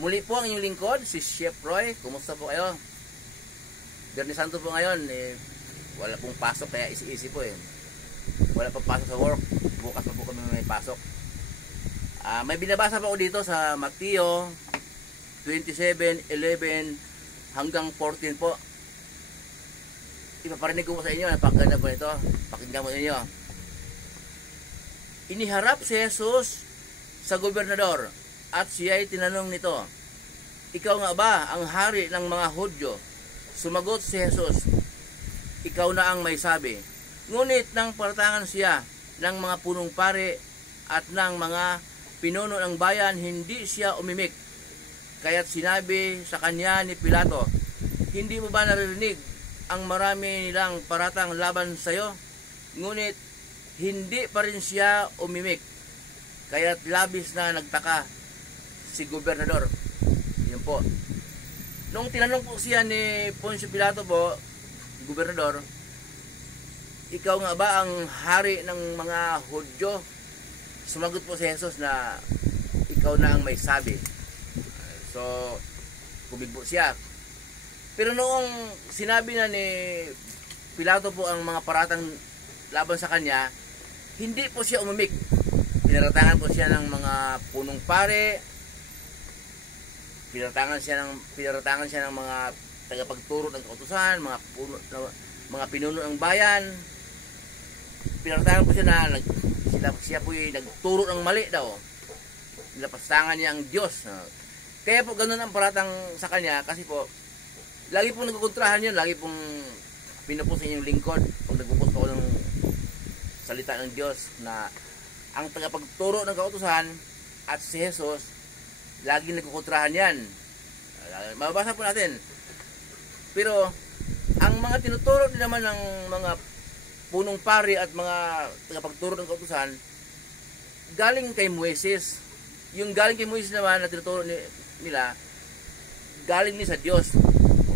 Muli po ang inyong lingkod, si Chef Roy. Kumusta po kayo? Biyernes Santo po ngayon, wala pong pasok kaya easy po eh. Wala pong pasok sa work. Bukas pa po kami may pasok. May binabasa pa ako dito sa Mateo 27:11 hanggang 14 po. Ipaparinig ko po sa inyo, napakaganda po ito. Pakinggan mo ninyo. Iniharap si Jesus sa gobernador at siya'y tinanong nito, "Ikaw nga ba ang hari ng mga Hudyo?" Sumagot si Jesus, "Ikaw na ang may sabi." Ngunit nang paratangan siya ng mga punong pari at ng mga pinuno ng bayan, hindi siya umimik. Kaya't sinabi sa kanya ni Pilato, "Hindi mo ba naririnig ang marami nilang paratang laban sa iyo?" Ngunit hindi pa rin siya umimik. Kaya't labis na nagtaka si gobernador. Yun po. Nung tinanong po siya ni Poncio Pilato po, gobernador, "Ikaw nga ba ang hari ng mga Hudyo?" Sumagot po si Jesus na, "Ikaw na ang may sabi." So, kumibo siya. Pero noong sinabi na ni Pilato po ang mga paratang laban sa kanya, hindi po siya umimik. Pinaratangan po siya ng mga punong pare, pinaratangan siya ng mga tagapagturo ng kautusan, mga pinuno ng bayan. Pinaratangan po siya na siya po yung nagturo ng mali daw. Nilapastangan niya ang Diyos. Kaya po ganun ang paratang sa kanya kasi po lagi pong nagkukontrahan yun, lagi pong pinupos sa inyong lingkod pag nagpupos ko ng salita ng Diyos na ang tagapagturo ng kautusan at si Jesus, lagi nagkukontrahan yan. Mababasa po natin. Pero ang mga tinuturo din naman ng mga punong pari at mga tagapagturo ng kautusan, galing kay Moises. Yung galing kay Moises naman na tinuturo nila, galing ni sa Diyos.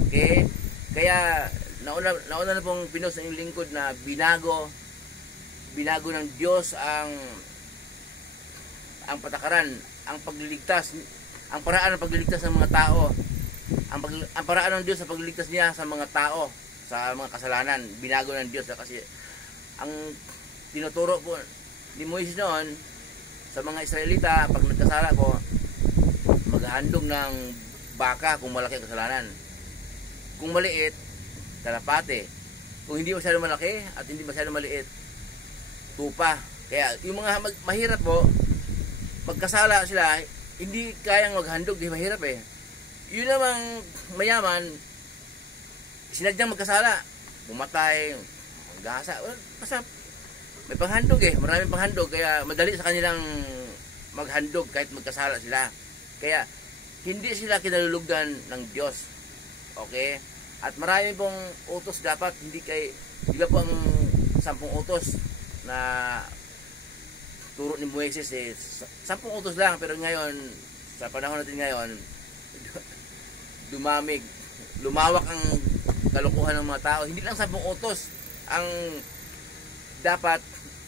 Okay? Kaya nauna na pong pinos ng lingkod na binago ng Diyos ang patakaran, ang pagliligtas, ang paraan ng pagliligtas ng mga tao. Ang paraan ng Diyos sa pagliligtas niya sa mga tao, sa mga kasalanan, binago ng Diyos kasi ang tinuturo po ni Moises noon sa mga Israelita, pag nagkasala ko, maghahandog ng baka kung malaki ang kasalanan. Kung maliit, kalapate. Kung hindi masyado malaki at hindi masyado maliit, tupa. Kaya yung mga mahirap po, magkasala sila, hindi kayang maghandog, di mahirap eh. Yun namang mayaman, sinadyang magkasala, bumatay, maggasa, basta may panghandog eh, maraming panghandog, kaya madali sa kanilang maghandog kahit magkasala sila. Kaya hindi sila kinalulugan ng Diyos. Okay? At marami pong utos dapat, hindi di ba po ang 10 utos na turo ni Moises 10 utos lang, pero ngayon sa panahon natin ngayon lumawak ang kalokohan ng mga tao. Hindi lang 10 utos ang dapat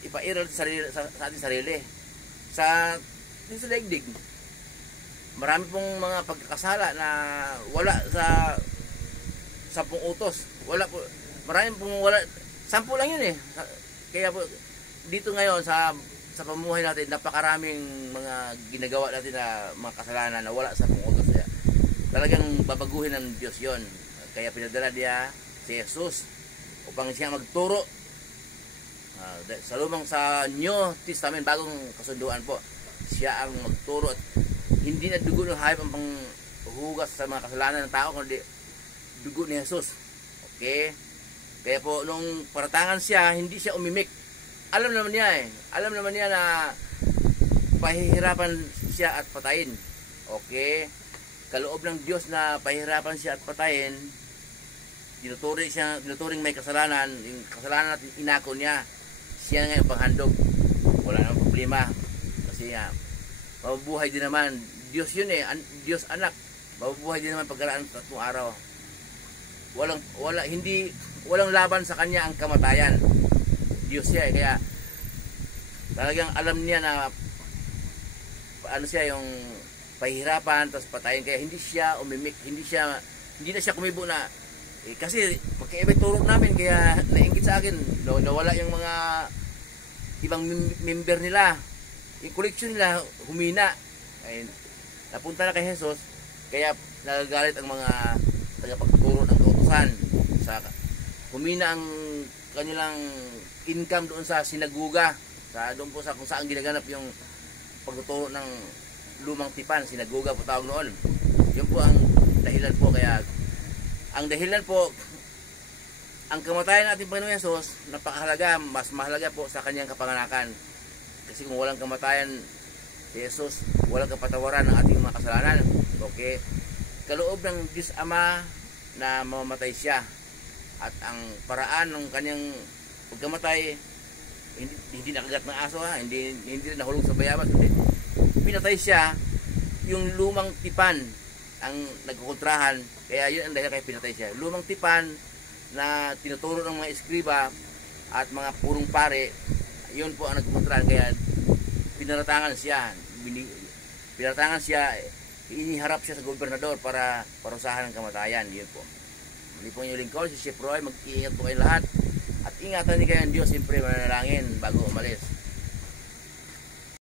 ipairal sa ating sarili sa daigdig. Marami pong mga pagkakasala na wala sa 10 utos. Wala po, marami pong wala, 10 lang yun eh. Kaya po dito ngayon sa pamuhay natin, napakaraming mga ginagawa natin na mga kasalanan na wala sa utos. Talagang babaguhin ng Diyos yon. Kaya pinadala niya si Jesus upang siya magturo sa New Testament, bagong kasunduan po. Siya ang magturo at hindi na dugo ng hayop ang panghugas sa mga kasalanan ng tao, kundi dugo ni Jesus. Okay? Kaya po nung paratangan siya, hindi siya umimik. Alam naman niya na pahihirapan siya at patayin. Okay? Kaloob ng Diyos na pahihirapan siya at patayin. Tinuturing may kasalanan. Yung kasalanan natin inako niya. Siya nga yung panghandog. Wala namang problema. Kasi mabubuhay din naman. Diyos yun eh. Diyos anak. Mabubuhay din naman pagkaraan ng 3 araw. Walang laban sa kanya ang kamatayan. Diyos siya eh. Kaya talagang alam niya na ano siya, yung pahihirapan, tapos patayin, kaya hindi siya umimik, hindi na siya kumibo na kasi pagkaiba turo namin, kaya nainggit sa akin, nawala yung mga ibang member nila, yung collection nila humina, ay napunta na kay Jesus, kaya nagagalit ang mga tagapagturo ng kautusan, sa humina ang kanilang income doon sa sinaguga, doon po sa kung saan ginaganap yung pagtuturo ng lumang tipan, sinaguga po tawag noon. Yun po ang dahilan po, kaya ang dahilan po, ang kamatayan natin Panginoon Hesus, napakahalaga, mas mahalaga po sa kanyang kapanganakan. Kasi kung walang kamatayan si Jesus, walang kapatawaran ng ating mga kasalanan. Okay? Kaloob ng Diyos Ama na mamamatay siya. At ang paraan ng kanyang pagkamatay, hindi nakagat ng aso, hindi nahulog sa bayabas, kundi pinatay siya, yung lumang tipan ang nagkukontrahan, kaya yun ang dahil kaya pinatay siya. Lumang tipan na tinuturo ng mga eskriba at mga purong pare, yun po ang nagkukontrahan, kaya pinaratangan siya, iniharap siya sa gobernador para parusahan ng kamatayan. Yun po. Muli po yung lingkod, si Chef Roy, mag-iingat po kayo lahat. At ingatan niyo kayo ng Diyos, siyempre mananalangin bago umalis.